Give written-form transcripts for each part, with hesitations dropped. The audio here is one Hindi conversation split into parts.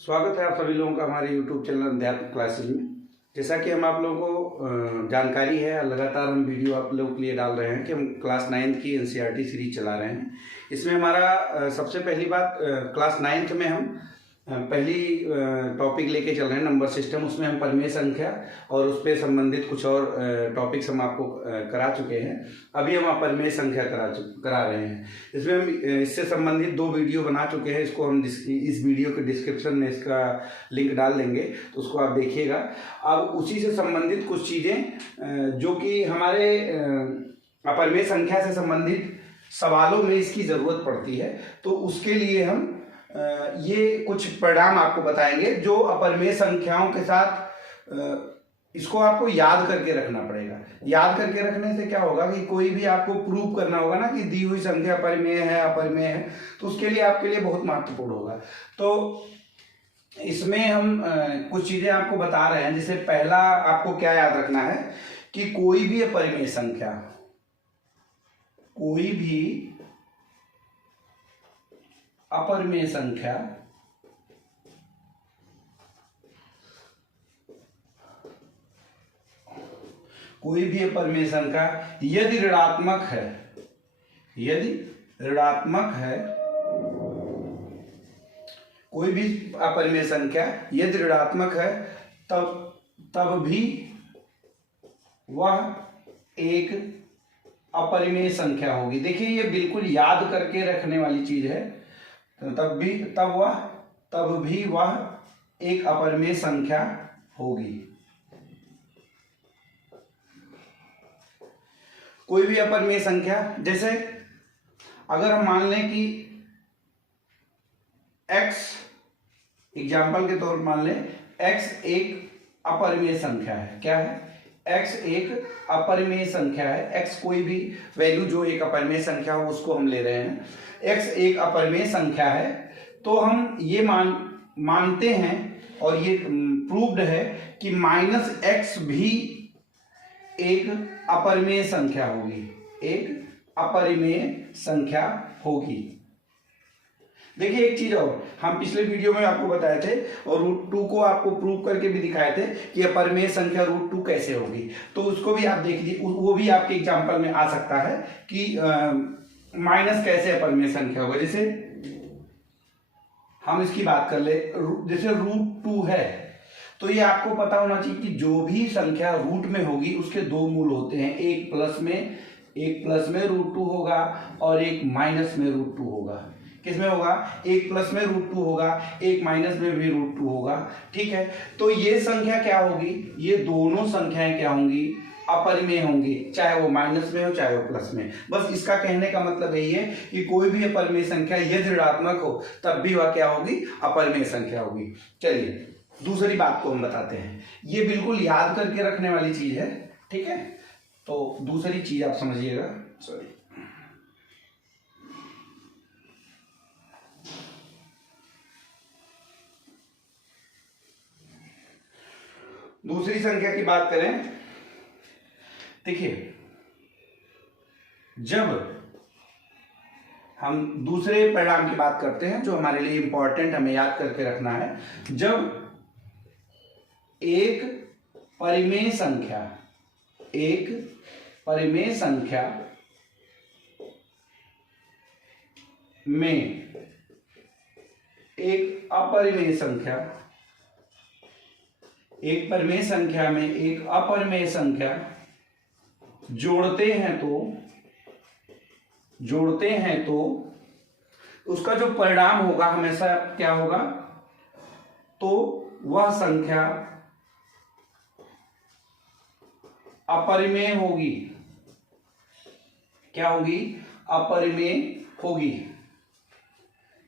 स्वागत है आप सभी लोगों का हमारे YouTube चैनल अध्यात्म क्लासेज में। जैसा कि हम आप लोगों को जानकारी है, लगातार हम वीडियो आप लोगों के लिए डाल रहे हैं कि हम क्लास 9th की NCERT सीरीज चला रहे हैं। इसमें हमारा सबसे पहली बात, क्लास 9th में हम पहली टॉपिक लेके चल रहे हैं नंबर सिस्टम। उसमें हम परिमेय संख्या और उस पर संबंधित कुछ और टॉपिक्स हम आपको करा चुके हैं। अभी हम अपरिमेय संख्या करा रहे हैं। इसमें हम इससे संबंधित 2 वीडियो बना चुके हैं। इसको हम इस वीडियो के डिस्क्रिप्शन में इसका लिंक डाल देंगे, तो उसको आप देखिएगा। अब उसी से संबंधित कुछ चीज़ें जो कि हमारे अपरिमेय संख्या से संबंधित सवालों में इसकी ज़रूरत पड़ती है, तो उसके लिए हम ये कुछ परिणाम आपको बताएंगे जो अपरिमेय संख्याओं के साथ इसको आपको याद करके रखना पड़ेगा। याद करके रखने से क्या होगा कि कोई भी आपको प्रूव करना होगा ना कि दी हुई संख्या परिमेय है अपरिमेय है, तो उसके लिए आपके लिए बहुत महत्वपूर्ण होगा। तो इसमें हम कुछ चीज़ें आपको बता रहे हैं। जैसे पहला आपको क्या याद रखना है कि कोई भी अपरिमेय संख्या, कोई भी अपरिमेय संख्या यदि ऋणात्मक है, कोई भी अपरिमेय संख्या यदि ऋणात्मक है तब भी वह एक अपरिमेय संख्या होगी। देखिए ये बिल्कुल याद करके रखने वाली चीज है। तब भी वह एक अपरिमेय संख्या होगी। कोई भी अपरिमेय संख्या, जैसे अगर हम मान लें कि x, एग्जाम्पल के तौर पर मान लें x एक अपरिमेय संख्या है। क्या है? x एक अपरिमेय संख्या है। x कोई भी वैल्यू जो एक अपरिमेय संख्या हो उसको हम ले रहे हैं। x एक अपरिमेय संख्या है, तो हम ये मानते हैं और ये प्रूव्ड है कि -x भी एक अपरिमेय संख्या होगी, देखिए एक चीज और, हम पिछले वीडियो में आपको बताए थे और √2 को आपको प्रूव करके भी दिखाए थे कि अपरिमेय संख्या √2 कैसे होगी। तो उसको भी आप देख लीजिए, वो भी आपके एग्जाम्पल में आ सकता है कि माइनस कैसे अपरिमेय संख्या होगा। जैसे हम इसकी बात कर ले, जैसे √2 है, तो ये आपको पता होना चाहिए कि जो भी संख्या रूट में होगी उसके 2 मूल होते हैं। एक प्लस में √2 होगा और एक माइनस में √2 होगा। किसमें होगा? एक प्लस में √2 होगा, एक माइनस में भी √2 होगा। ठीक है, तो ये संख्या क्या होगी? ये दोनों संख्याएं क्या होंगी? अपरिमेय होंगी, चाहे वो माइनस में हो चाहे वो प्लस में। बस इसका कहने का मतलब यही है कि कोई भी अपरिमेय संख्या यदि ऋणात्मक हो तब भी वह क्या होगी? अपरिमेय संख्या होगी। चलिए दूसरी बात को हम बताते हैं। ये बिल्कुल याद करके रखने वाली चीज है। ठीक है, तो दूसरी चीज आप समझिएगा। दूसरी संख्या की बात करें, देखिए जब हम दूसरे परिणाम की बात करते हैं जो हमारे लिए इंपॉर्टेंट हमें याद करके रखना है, जब एक परिमेय संख्या में एक अपरिमेय संख्या जोड़ते हैं तो उसका जो परिणाम होगा हमेशा क्या होगा? तो वह संख्या अपरिमेय होगी। क्या होगी? अपरिमेय होगी।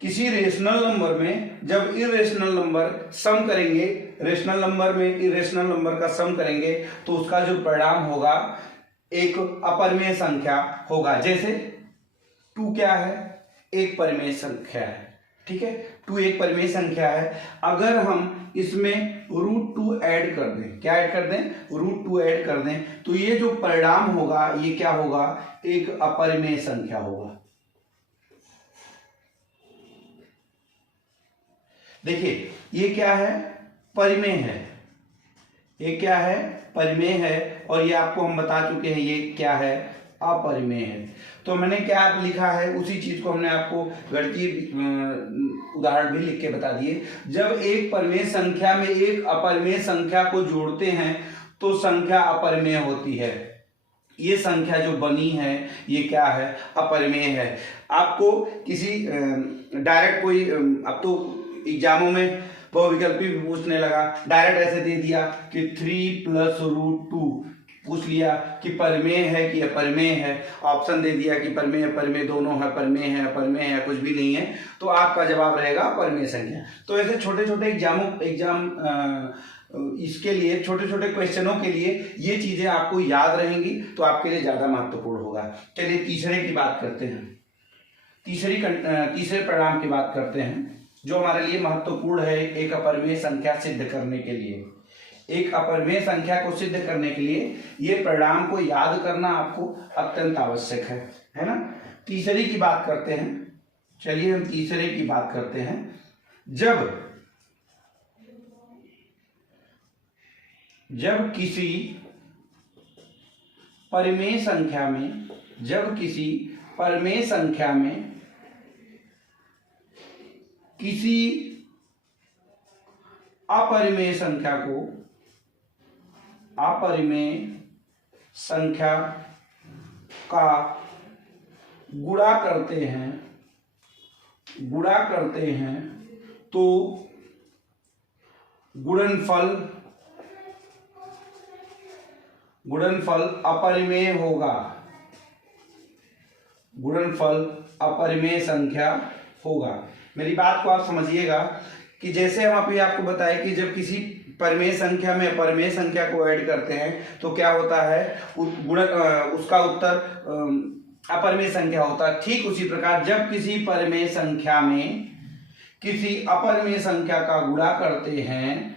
किसी रेशनल नंबर में जब इरेशनल नंबर सम करेंगे, रेशनल नंबर में इरेशनल नंबर का सम करेंगे, तो उसका जो परिणाम होगा एक अपरिमेय संख्या होगा। जैसे 2 क्या है? एक परिमेय संख्या है। ठीक है, 2 एक परिमेय संख्या है। अगर हम इसमें √2 ऐड कर दें, क्या ऐड कर दें? √2 ऐड कर दें, तो ये जो परिणाम होगा ये क्या होगा? एक अपरिमेय संख्या होगा। देखिए ये क्या है, परिमेय है, ये क्या है, परिमेय है, और ये आपको हम बता चुके हैं ये क्या है, अपरिमेय है। तो मैंने क्या लिखा है उसी चीज को हमने आपको गणितीय उदाहरण भी लिख के बता दिए। जब एक परिमेय संख्या में एक अपरिमेय संख्या को जोड़ते हैं तो संख्या अपरिमेय होती है। ये संख्या जो बनी है ये क्या है, अपरिमेय है। आपको किसी डायरेक्ट कोई अब तो एग्जामों में बहुविकल्पी भी पूछने लगा, डायरेक्ट ऐसे दे दिया कि 3 + √2, पूछ लिया कि परिमेय है कि अपरिमेय है, ऑप्शन दे दिया कि परिमेय अपरिमेय दोनों है, परिमेय है अपरिमेय है, कुछ भी नहीं है, तो आपका जवाब रहेगा अपरिमेय संख्या। तो ऐसे छोटे छोटे एग्जाम इसके लिए छोटे छोटे क्वेश्चनों के लिए ये चीजें आपको याद रहेंगी तो आपके लिए ज्यादा महत्वपूर्ण होगा। चलिए तीसरे की बात करते हैं, तीसरे परिणाम की बात करते हैं जो हमारे लिए महत्वपूर्ण है एक अपरिमेय संख्या सिद्ध करने के लिए। एक अपरिमेय संख्या को सिद्ध करने के लिए ये परिणाम को याद करना आपको अत्यंत आवश्यक है ना। तीसरी की बात करते हैं, चलिए हम तीसरे की बात करते हैं। जब किसी परिमेय संख्या में किसी अपरिमेय संख्या का गुणा करते हैं तो गुणनफल अपरिमेय होगा, गुणनफल अपरिमेय संख्या होगा। मेरी बात को आप समझिएगा कि जैसे हम अभी आपको बताए कि जब किसी परिमेय संख्या में अपरिमेय संख्या को ऐड करते हैं तो क्या होता है, उसका उत्तर अपरिमेय संख्या होता है। ठीक उसी प्रकार जब किसी परिमेय संख्या में किसी अपरिमेय संख्या का गुणा करते हैं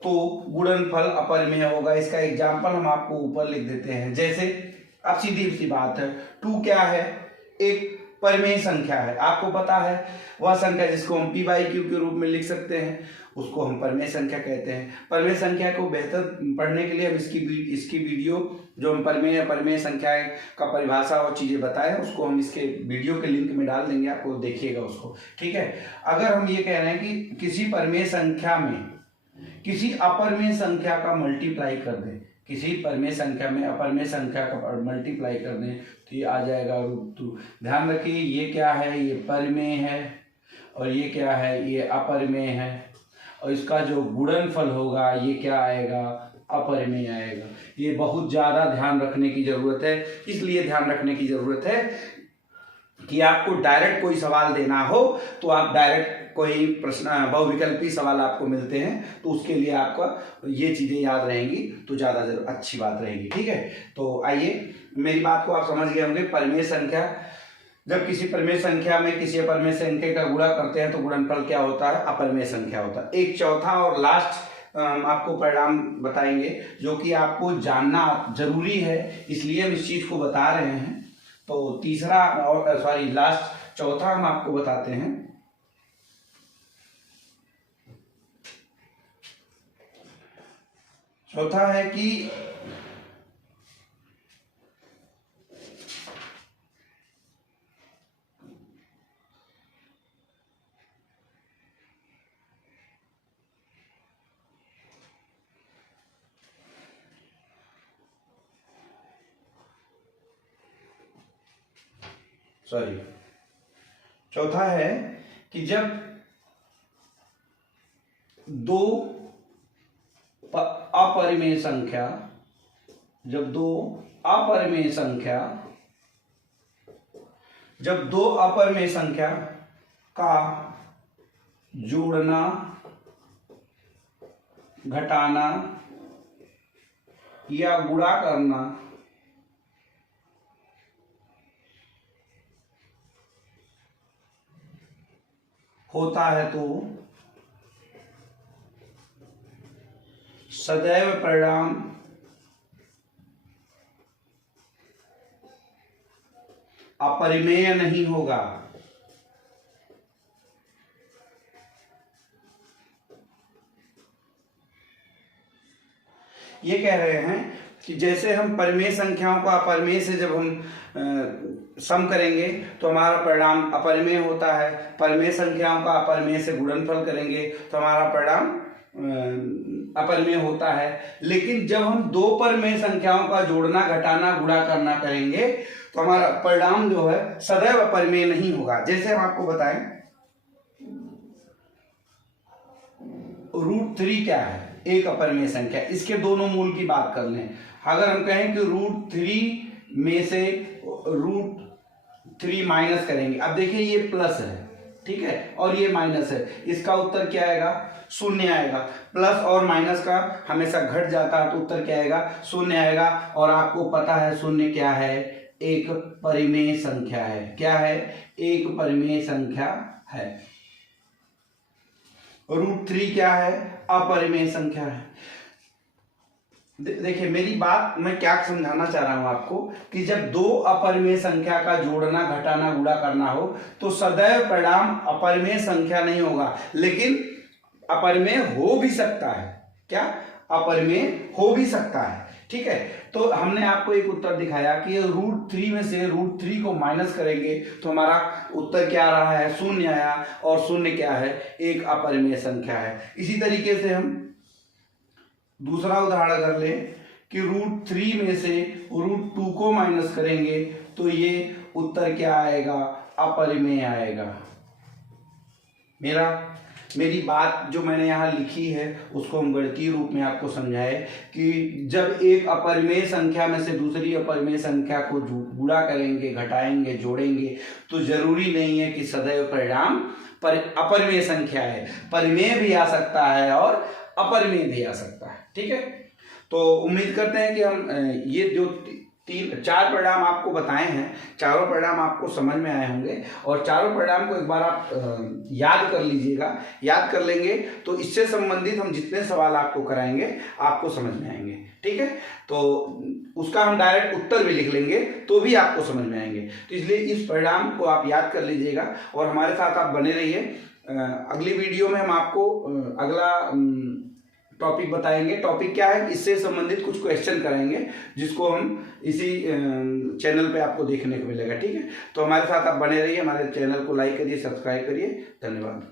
तो गुणनफल अपरिमेय होगा। इसका एग्जाम्पल हम आपको ऊपर लिख देते हैं। जैसे अब सीधी सी बात है, 2 क्या है, एक परिमेय संख्या है, आपको पता है वह संख्या जिसको हम p/q के रूप में लिख सकते हैं उसको हम परिमेय संख्या कहते हैं। परिमेय संख्या को बेहतर पढ़ने के लिए हम इसकी वीडियो जो हम परिमेय संख्या का परिभाषा और चीजें बताए उसको हम इसके वीडियो के लिंक में डाल देंगे, आपको देखिएगा उसको, ठीक है। अगर हम ये कह रहे हैं कि किसी परिमेय संख्या में किसी अपरिमेय संख्या का मल्टीप्लाई कर दें, किसी परिमेय संख्या में अपरिमेय संख्या का मल्टीप्लाई कर दें तो ये आ जाएगा √2। ध्यान रखिए ये क्या है, ये परिमेय है और ये क्या है, ये अपरिमेय है, और इसका जो गुणनफल होगा ये क्या आएगा, अपरिमेय आएगा। ये बहुत ज़्यादा ध्यान रखने की ज़रूरत है। इसलिए ध्यान रखने की ज़रूरत है कि आपको डायरेक्ट कोई सवाल देना हो तो आप डायरेक्ट कोई प्रश्न बहुविकल्पी सवाल आपको मिलते हैं तो उसके लिए आपका ये चीज़ें याद रहेंगी तो ज़्यादा अच्छी बात रहेगी, ठीक है। तो आइए, मेरी बात को आप समझ गए होंगे। परिमेय संख्या, जब किसी परिमेय संख्या में किसी अपरिमेय संख्या का गुणा करते हैं तो गुणनफल क्या होता है, अपरिमेय संख्या होता है। एक चौथा और लास्ट आपको परिणाम बताएंगे जो कि आपको जानना जरूरी है, इसलिए हम इस चीज को बता रहे हैं। तो तीसरा और लास्ट चौथा हम आपको बताते हैं। चौथा है कि चौथा है कि जब दो अपरिमेय संख्या का जोड़ना, घटाना या गुणा करना होता है तो सदैव परिणाम अपरिमेय नहीं होगा। ये कह रहे हैं कि जैसे हम परिमेय संख्याओं का अपरिमेय से जब हम सम करेंगे तो हमारा परिणाम अपरिमेय होता है, परिमेय संख्याओं का अपरिमेय से गुणनफल करेंगे तो हमारा परिणाम अपरिमेय होता है। लेकिन जब हम दो परिमेय संख्याओं का जोड़ना, घटाना, गुणा करना करेंगे तो हमारा परिणाम जो है सदैव अपरिमेय नहीं होगा। जैसे हम आपको बताएं, √3 क्या है? एक अपरिमेय संख्या। इसके दोनों मूल की बात कर लें। अगर हम कहें कि √3 में से √3 माइनस करेंगे, अब देखिए ये प्लस है, ठीक है, और ये माइनस है, इसका उत्तर क्या आएगा? शून्य आएगा। प्लस और माइनस का हमेशा घट जाता है तो उत्तर क्या आएगा? शून्य आएगा। और आपको पता है शून्य क्या है? एक परिमेय संख्या है। क्या है? एक परिमेय संख्या है। √3 क्या है? अपरिमेय संख्या है। देखिए मेरी बात मैं क्या समझाना चाह रहा हूं आपको कि जब दो अपरिमेय संख्या का जोड़ना, घटाना, गुणा करना हो तो सदैव परिणाम अपरिमेय संख्या नहीं होगा, लेकिन अपरिमेय हो भी सकता है। क्या? अपरिमेय हो भी सकता है, ठीक है। तो हमने आपको एक उत्तर दिखाया कि √3 में से √3 को माइनस करेंगे तो हमारा उत्तर क्या आ रहा है? शून्य आया। और शून्य क्या है? एक अपरिमेय संख्या है। इसी तरीके से हम दूसरा उदाहरण कर लें कि √3 में से √2 को माइनस करेंगे तो ये उत्तर क्या आएगा? अपरिमेय आएगा। मेरी बात जो मैंने यहाँ लिखी है उसको हम गणितीय रूप में आपको समझाए कि जब एक अपरिमेय संख्या में से दूसरी अपरिमेय संख्या को गुणा करेंगे, घटाएंगे, जोड़ेंगे तो जरूरी नहीं है कि सदैव परिणाम अपरिमेय संख्या है। परिमेय भी आ सकता है और अपरिमेय भी आ सकता है, ठीक है। तो उम्मीद करते हैं कि हम ये जो 4 परिणाम आपको बताए हैं, चारों परिणाम आपको समझ में आए होंगे और चारों परिणाम को एक बार आप याद कर लीजिएगा। याद कर लेंगे तो इससे संबंधित हम जितने सवाल आपको कराएंगे आपको समझ में आएंगे, ठीक है। तो उसका हम डायरेक्ट उत्तर भी लिख लेंगे तो भी आपको समझ में आएंगे। तो इसलिए इस परिणाम को आप याद कर लीजिएगा और हमारे साथ आप बने रहिए। अगली वीडियो में हम आपको अगला टॉपिक बताएंगे। टॉपिक क्या है? इससे संबंधित कुछ क्वेश्चन कराएंगे जिसको हम इसी चैनल पे आपको देखने को मिलेगा, ठीक है। तो हमारे साथ आप बने रहिए, हमारे चैनल को लाइक करिए, सब्सक्राइब करिए। धन्यवाद।